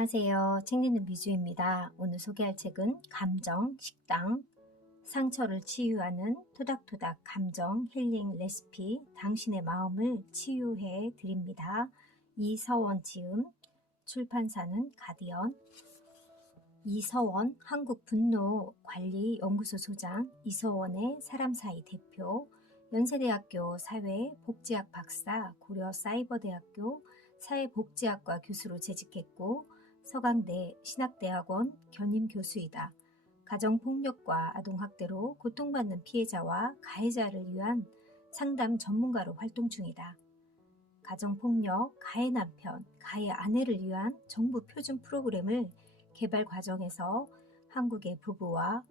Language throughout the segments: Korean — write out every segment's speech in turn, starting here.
안녕하세요. 책 읽는 미주입니다. 오늘 소개할 책은 감정, 식당, 상처를 치유하는 토닥토닥 감정 힐링 레시피 당신의 마음을 치유해 드립니다. 이서원 지음, 출판사는 가디언. 이서원 한국분노관리연구소 소장, 이서원의 사람사이 대표, 연세대학교 사회복지학 박사, 고려사이버대학교 사회복지학과 교수로 재직했고 서강대 신학대학원 겸임교수이다. 가정폭력과 아동학대로 고통받는 피해자와 가해자를 위한 상담 전문가로 활동 중이다. 가정폭력, 가해 남편, 가해 아내를 위한 정부 표준 프로그램을 개발 과정에서 한국의 부부와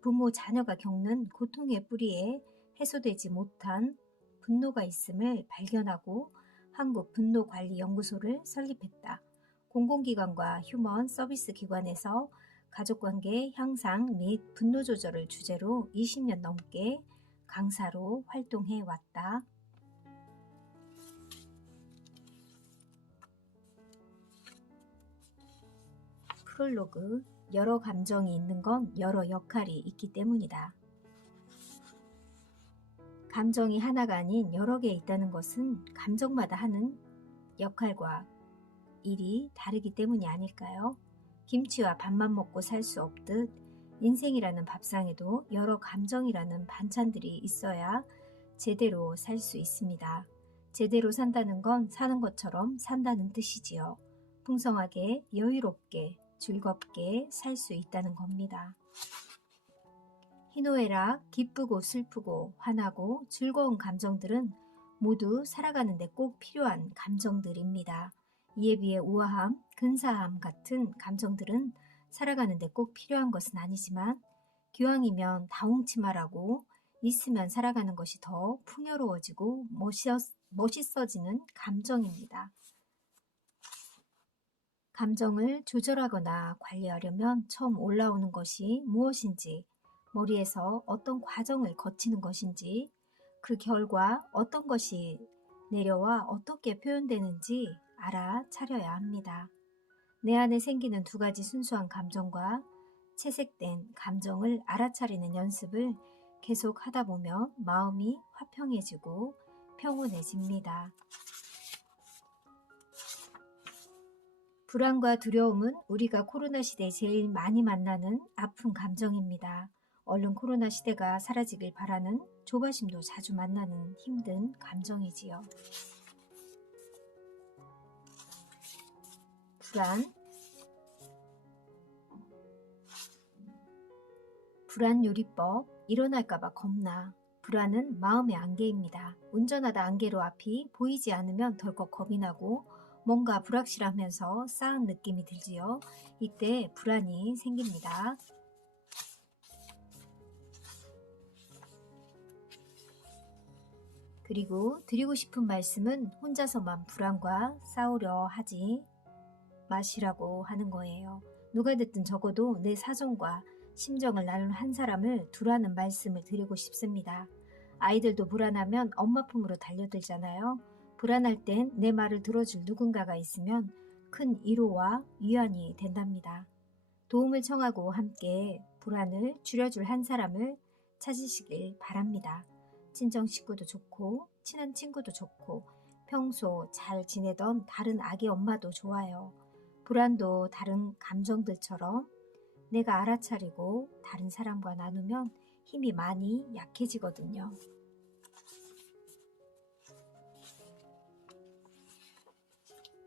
부모, 자녀가 겪는 고통의 뿌리에 해소되지 못한 분노가 있음을 발견하고 한국분노관리연구소를 설립했다. 공공기관과 휴먼 서비스 기관에서 가족관계 향상 및 분노 조절을 주제로 20년 넘게 강사로 활동해 왔다. 프롤로그. 여러 감정이 있는 건 여러 역할이 있기 때문이다. 감정이 하나가 아닌 여러 개 있다는 것은 감정마다 하는 역할과 일이 다르기 때문이 아닐까요? 김치와 밥만 먹고 살 수 없듯 인생이라는 밥상에도 여러 감정이라는 반찬들이 있어야 제대로 살 수 있습니다. 제대로 산다는 건 사는 것처럼 산다는 뜻이지요. 풍성하게, 여유롭게, 즐겁게 살 수 있다는 겁니다. 희노애락, 기쁘고 슬프고 화나고 즐거운 감정들은 모두 살아가는 데 꼭 필요한 감정들입니다. 이에 비해 우아함, 근사함 같은 감정들은 살아가는 데 꼭 필요한 것은 아니지만 기왕이면 다홍치마라고 있으면 살아가는 것이 더 풍요로워지고 멋있어지는 감정입니다. 감정을 조절하거나 관리하려면 처음 올라오는 것이 무엇인지, 머리에서 어떤 과정을 거치는 것인지, 그 결과 어떤 것이 내려와 어떻게 표현되는지 알아차려야 합니다. 내 안에 생기는 두 가지 순수한 감정과 채색된 감정을 알아차리는 연습을 계속 하다 보면 마음이 화평해지고 평온해집니다. 불안과 두려움은 우리가 코로나 시대에 제일 많이 만나는 아픈 감정입니다. 얼른 코로나 시대가 사라지길 바라는 조바심도 자주 만나는 힘든 감정이지요. 불안 요리법. 일어날까봐 겁나. 불안은 마음의 안개입니다. 운전하다 안개로 앞이 보이지 않으면 덜컥 겁이 나고 뭔가 불확실하면서 싸한 느낌이 들지요. 이때 불안이 생깁니다. 그리고 드리고 싶은 말씀은 혼자서만 불안과 싸우려 하지 마시라고 하는 거예요. 누가 듣든 적어도 내 사정과 심정을 나눈 한 사람을 두라는 말씀을 드리고 싶습니다. 아이들도 불안하면 엄마 품으로 달려들잖아요. 불안할 땐 내 말을 들어줄 누군가가 있으면 큰 위로와 위안이 된답니다. 도움을 청하고 함께 불안을 줄여줄 한 사람을 찾으시길 바랍니다. 친정 식구도 좋고 친한 친구도 좋고 평소 잘 지내던 다른 아기 엄마도 좋아요. 불안도 다른 감정들처럼 내가 알아차리고 다른 사람과 나누면 힘이 많이 약해지거든요.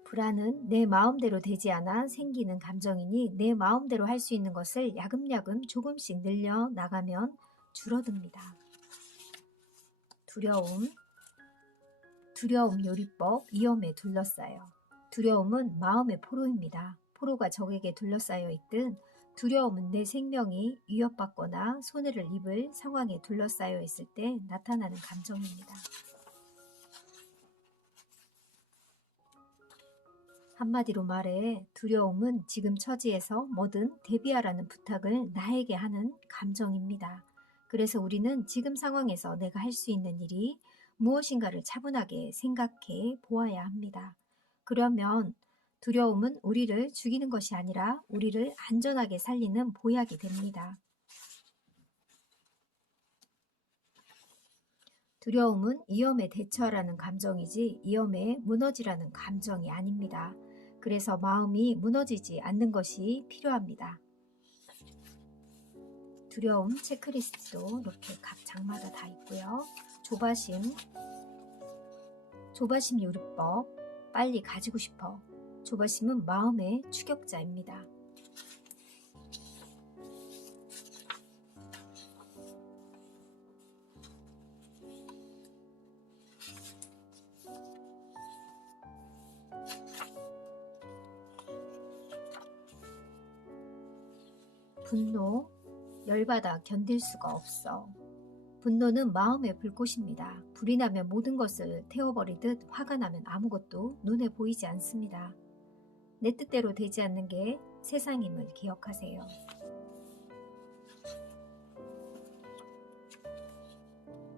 불안은 내 마음대로 되지 않아 생기는 감정이니 내 마음대로 할 수 있는 것을 야금야금 조금씩 늘려나가면 줄어듭니다. 두려움 요리법. 위험에 둘러싸여. 두려움은 마음의 포로입니다. 포로가 적에게 둘러싸여 있든 두려움은 내 생명이 위협받거나 손해를 입을 상황에 둘러싸여 있을 때 나타나는 감정입니다. 한마디로 말해 두려움은 지금 처지에서 뭐든 대비하라는 부탁을 나에게 하는 감정입니다. 그래서 우리는 지금 상황에서 내가 할 수 있는 일이 무엇인가를 차분하게 생각해 보아야 합니다. 그러면 두려움은 우리를 죽이는 것이 아니라 우리를 안전하게 살리는 보약이 됩니다. 두려움은 위험에 대처하라는 감정이지 위험에 무너지라는 감정이 아닙니다. 그래서 마음이 무너지지 않는 것이 필요합니다. 두려움 체크리스트도 이렇게 각 장마다 다 있고요. 조바심 요리법, 빨리 가지고 싶어. 조바심은 마음의 추격자입니다. 분노, 열받아 견딜 수가 없어. 분노는 마음의 불꽃입니다. 불이 나면 모든 것을 태워버리듯 화가 나면 아무것도 눈에 보이지 않습니다. 내 뜻대로 되지 않는 게 세상임을 기억하세요.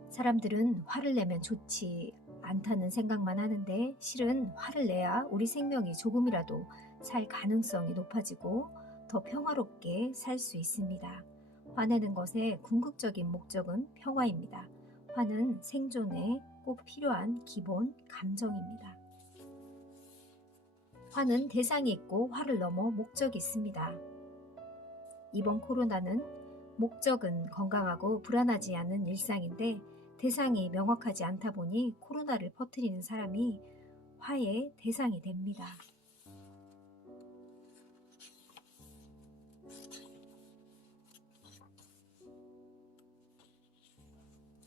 사람들은 화를 내면 좋지 않다는 생각만 하는데 실은 화를 내야 우리 생명이 조금이라도 살 가능성이 높아지고 더 평화롭게 살 수 있습니다. 화내는 것의 궁극적인 목적은 평화입니다. 화는 생존에 꼭 필요한 기본 감정입니다. 화는 대상이 있고 화를 넘어 목적이 있습니다. 이번 코로나는 목적은 건강하고 불안하지 않은 일상인데 대상이 명확하지 않다 보니 코로나를 퍼뜨리는 사람이 화의 대상이 됩니다.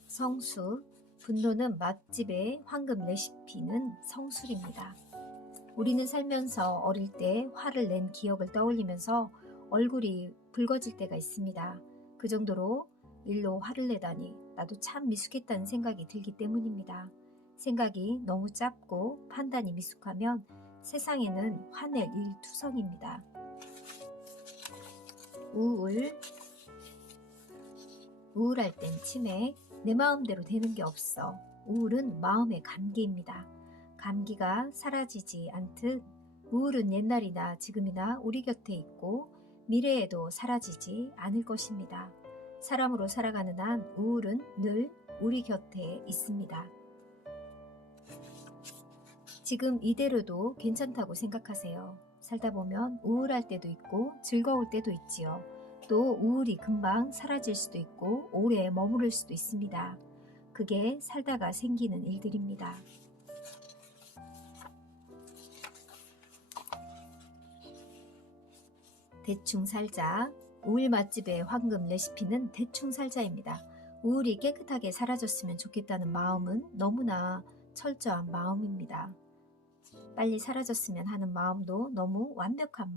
성수, 분노는 맛집의 황금 레시피는 성술입니다. 우리는 살면서 어릴 때 화를 낸 기억을 떠올리면서 얼굴이 붉어질 때가 있습니다. 그 정도로 일로 화를 내다니 나도 참 미숙했다는 생각이 들기 때문입니다. 생각이 너무 짧고 판단이 미숙하면 세상에는 화낼 일투성입니다. 우울할 땐 치매, 내 마음대로 되는 게 없어. 우울은 마음의 감기입니다. 감기가 사라지지 않듯 우울은 옛날이나 지금이나 우리 곁에 있고 미래에도 사라지지 않을 것입니다. 사람으로 살아가는 한 우울은 늘 우리 곁에 있습니다. 지금 이대로도 괜찮다고 생각하세요. 살다 보면 우울할 때도 있고 즐거울 때도 있지요. 또 우울이 금방 사라질 수도 있고 오래 머무를 수도 있습니다. 그게 살다가 생기는 일들입니다. 대충 살자. 우울 맛집의 황금 레시피는 대충 살자입니다. 우울이 깨끗하게 사라졌으면 좋겠다는 마음은 너무나 철저한 마음입니다. 빨리 사라졌으면 하는 마음도 너무 완벽한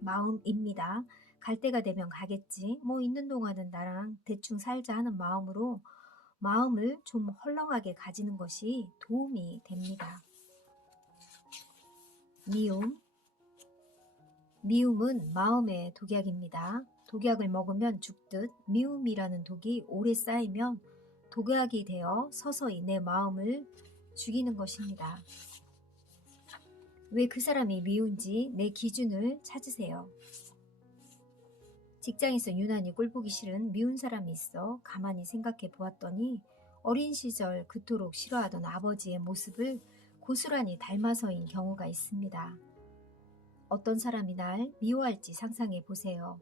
마음입니다. 갈 때가 되면 가겠지. 뭐 있는 동안은 나랑 대충 살자 하는 마음으로 마음을 좀 헐렁하게 가지는 것이 도움이 됩니다. 미움은 마음의 독약입니다. 독약을 먹으면 죽듯 미움이라는 독이 오래 쌓이면 독약이 되어 서서히 내 마음을 죽이는 것입니다. 왜 그 사람이 미운지 내 기준을 찾으세요. 직장에서 유난히 꼴보기 싫은 미운 사람이 있어 가만히 생각해 보았더니 어린 시절 그토록 싫어하던 아버지의 모습을 고스란히 닮아서인 경우가 있습니다. 어떤 사람이 날 미워할지 상상해 보세요.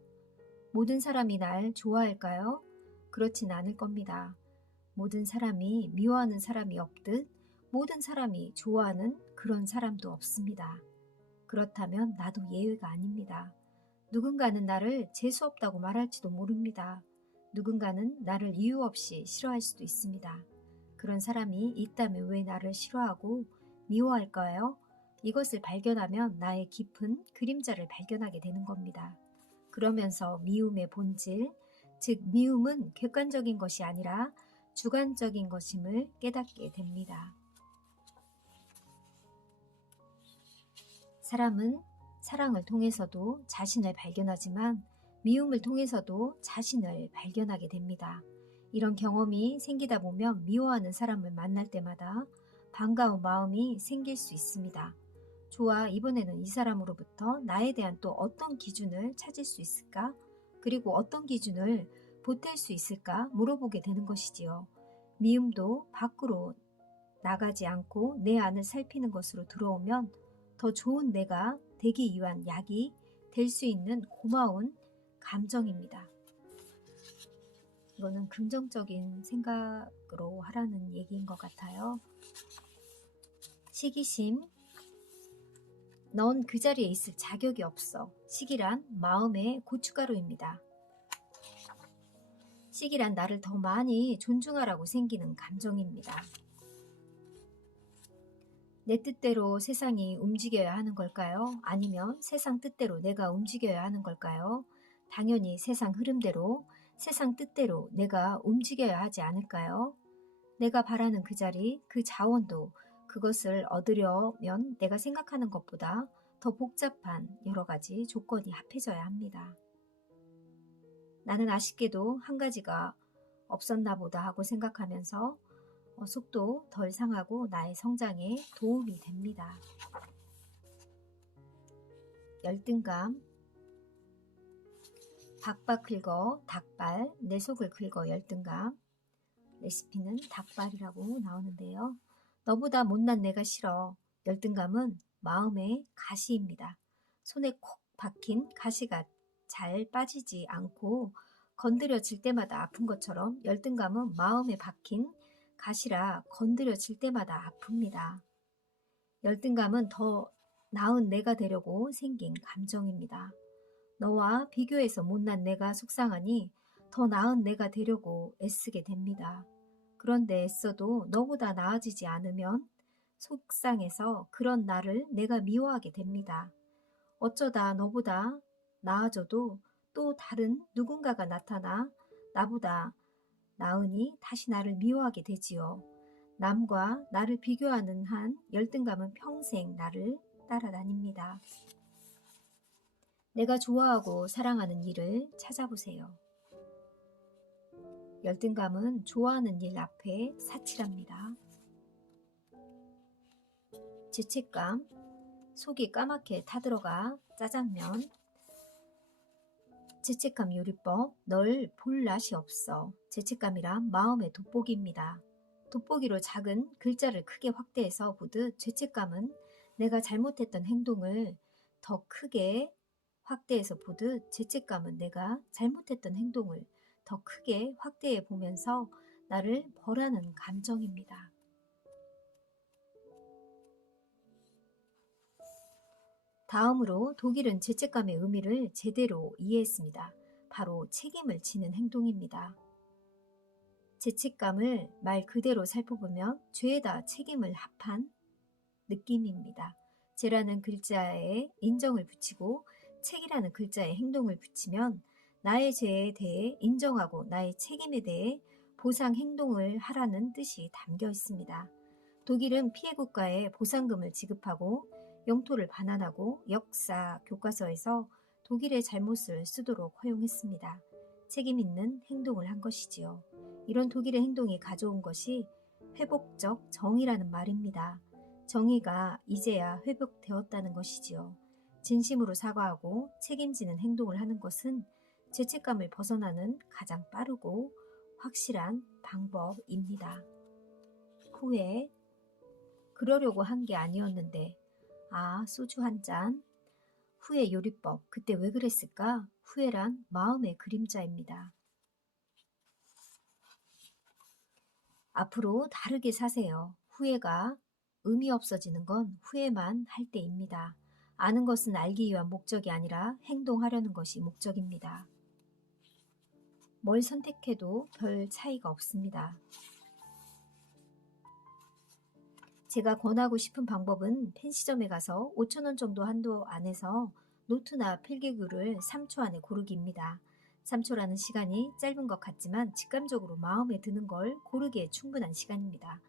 모든 사람이 날 좋아할까요? 그렇진 않을 겁니다. 모든 사람이 미워하는 사람이 없듯 모든 사람이 좋아하는 그런 사람도 없습니다. 그렇다면 나도 예외가 아닙니다. 누군가는 나를 재수없다고 말할지도 모릅니다. 누군가는 나를 이유 없이 싫어할 수도 있습니다. 그런 사람이 있다면 왜 나를 싫어하고 미워할까요? 이것을 발견하면 나의 깊은 그림자를 발견하게 되는 겁니다. 그러면서 미움의 본질, 즉 미움은 객관적인 것이 아니라 주관적인 것임을 깨닫게 됩니다. 사람은 사랑을 통해서도 자신을 발견하지만 미움을 통해서도 자신을 발견하게 됩니다. 이런 경험이 생기다 보면 미워하는 사람을 만날 때마다 반가운 마음이 생길 수 있습니다. 좋아, 이번에는 이 사람으로부터 나에 대한 또 어떤 기준을 찾을 수 있을까? 그리고 어떤 기준을 보탤 수 있을까? 물어보게 되는 것이지요. 미움도 밖으로 나가지 않고 내 안을 살피는 것으로 들어오면 더 좋은 내가 되기 위한 약이 될 수 있는 고마운 감정입니다. 이거는 긍정적인 생각으로 하라는 얘기인 것 같아요. 시기심, 넌 그 자리에 있을 자격이 없어. 시기란 마음의 고춧가루입니다. 시기란 나를 더 많이 존중하라고 생기는 감정입니다. 내 뜻대로 세상이 움직여야 하는 걸까요? 아니면 세상 뜻대로 내가 움직여야 하는 걸까요? 당연히 세상 흐름대로, 세상 뜻대로 내가 움직여야 하지 않을까요? 내가 바라는 그 자리, 그 자원도 그것을 얻으려면 내가 생각하는 것보다 더 복잡한 여러 가지 조건이 합해져야 합니다. 나는 아쉽게도 한 가지가 없었나 보다 하고 생각하면서 속도 덜 상하고 나의 성장에 도움이 됩니다. 열등감, 박박 긁어 닭발, 내 속을 긁어 열등감. 레시피는 닭발이라고 나오는데요. 너보다 못난 내가 싫어. 열등감은 마음의 가시입니다. 손에 콕 박힌 가시가 잘 빠지지 않고 건드려질 때마다 아픈 것처럼 열등감은 마음에 박힌 가시라 건드려질 때마다 아픕니다. 열등감은 더 나은 내가 되려고 생긴 감정입니다. 너와 비교해서 못난 내가 속상하니 더 나은 내가 되려고 애쓰게 됩니다. 그런데 애써도 너보다 나아지지 않으면 속상해서 그런 나를 내가 미워하게 됩니다. 어쩌다 너보다 나아져도 또 다른 누군가가 나타나 나보다 나으니 다시 나를 미워하게 되지요. 남과 나를 비교하는 한 열등감은 평생 나를 따라다닙니다. 내가 좋아하고 사랑하는 일을 찾아보세요. 열등감은 좋아하는 일 앞에 사치랍니다. 죄책감, 속이 까맣게 타들어가 짜장면. 죄책감 요리법, 널 볼 낯이 없어. 죄책감이란 마음의 돋보기입니다. 돋보기로 작은 글자를 크게 확대해서 보듯 죄책감은 내가 잘못했던 행동을 더 크게 확대해서 보듯 죄책감은 내가 잘못했던 행동을 더 크게 확대해 보면서 나를 벌하는 감정입니다. 다음으로 독일은 죄책감의 의미를 제대로 이해했습니다. 바로 책임을 지는 행동입니다. 죄책감을 말 그대로 살펴보면 죄에다 책임을 합한 느낌입니다. 죄라는 글자에 인정을 붙이고 책이라는 글자에 행동을 붙이면 나의 죄에 대해 인정하고 나의 책임에 대해 보상 행동을 하라는 뜻이 담겨 있습니다. 독일은 피해 국가에 보상금을 지급하고 영토를 반환하고 역사 교과서에서 독일의 잘못을 쓰도록 허용했습니다. 책임 있는 행동을 한 것이지요. 이런 독일의 행동이 가져온 것이 회복적 정의라는 말입니다. 정의가 이제야 회복되었다는 것이지요. 진심으로 사과하고 책임지는 행동을 하는 것은 죄책감을 벗어나는 가장 빠르고 확실한 방법입니다. 후회, 그러려고 한 게 아니었는데, 소주 한 잔. 후회 요리법, 그때 왜 그랬을까? 후회란 마음의 그림자입니다. 앞으로 다르게 사세요. 후회가 의미 없어지는 건 후회만 할 때입니다. 아는 것은 알기 위한 목적이 아니라 행동하려는 것이 목적입니다. 뭘 선택해도 별 차이가 없습니다. 제가 권하고 싶은 방법은 펜시점에 가서 5,000원 정도 한도 안에서 노트나 필기구를 3초 안에 고르기입니다. 3초라는 시간이 짧은 것 같지만 직감적으로 마음에 드는 걸 고르기에 충분한 시간입니다.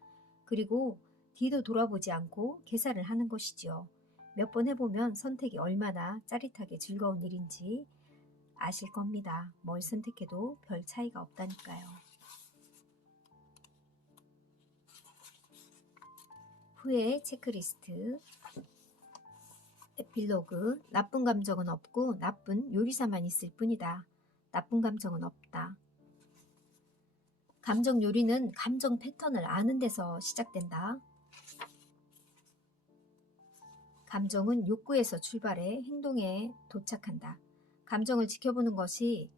그리고 뒤도 돌아보지 않고 계산을 하는 것이지요. 몇 번 해보면 선택이 얼마나 짜릿하게 즐거운 일인지 아실 겁니다. 뭘 선택해도 별 차이가 없다니까요. 후회 체크리스트. 에필로그. 나쁜 감정은 없고 나쁜 요리사만 있을 뿐이다. 나쁜 감정은 없다. 감정 요리는 감정 패턴을 아는 데서 시작된다. 감정은 욕구에서 출발해 행동에 도착한다. 감정을 지켜보는 것이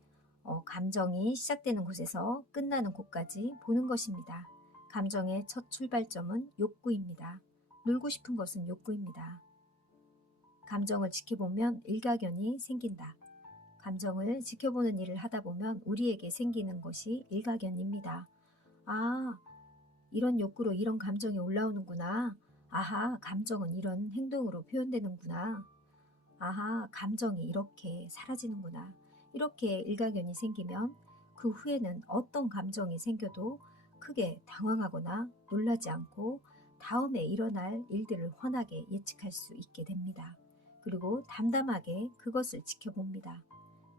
감정이 시작되는 곳에서 끝나는 곳까지 보는 것입니다. 감정의 첫 출발점은 욕구입니다. 놀고 싶은 것은 욕구입니다. 감정을 지켜보면 일가견이 생긴다. 감정을 지켜보는 일을 하다 보면 우리에게 생기는 것이 일가견입니다. 아, 이런 욕구로 이런 감정이 올라오는구나. 아하, 감정은 이런 행동으로 표현되는구나. 아하, 감정이 이렇게 사라지는구나. 이렇게 일가견이 생기면 그 후에는 어떤 감정이 생겨도 크게 당황하거나 놀라지 않고 다음에 일어날 일들을 훤하게 예측할 수 있게 됩니다. 그리고 담담하게 그것을 지켜봅니다.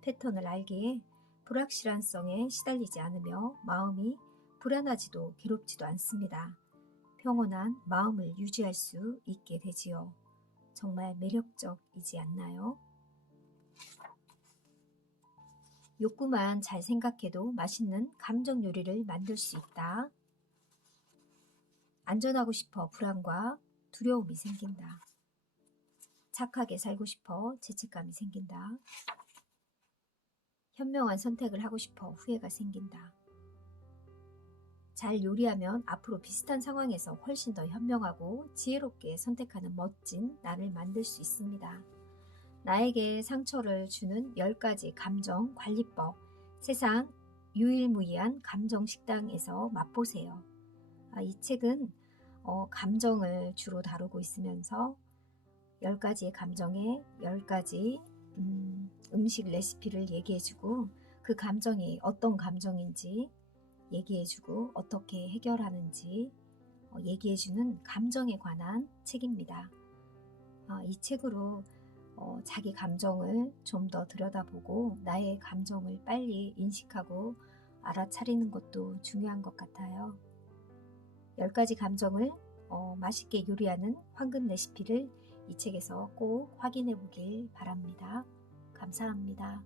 패턴을 알기에 불확실한성에 시달리지 않으며 마음이 불안하지도 괴롭지도 않습니다. 평온한 마음을 유지할 수 있게 되지요. 정말 매력적이지 않나요? 욕구만 잘 생각해도 맛있는 감정 요리를 만들 수 있다. 안전하고 싶어 불안과 두려움이 생긴다. 착하게 살고 싶어 죄책감이 생긴다. 현명한 선택을 하고 싶어 후회가 생긴다. 잘 요리하면 앞으로 비슷한 상황에서 훨씬 더 현명하고 지혜롭게 선택하는 멋진 나를 만들 수 있습니다. 나에게 상처를 주는 10가지 감정 관리법. 세상 유일무이한 감정 식당에서 맛보세요. 이 책은 감정을 주로 다루고 있으면서 10가지의 감정에 10가지 음식 레시피를 얘기해주고 그 감정이 어떤 감정인지 얘기해주고 어떻게 해결하는지 얘기해주는 감정에 관한 책입니다. 이 책으로 자기 감정을 좀 더 들여다보고 나의 감정을 빨리 인식하고 알아차리는 것도 중요한 것 같아요. 10가지 감정을 맛있게 요리하는 황금 레시피를 이 책에서 꼭 확인해 보길 바랍니다. 감사합니다.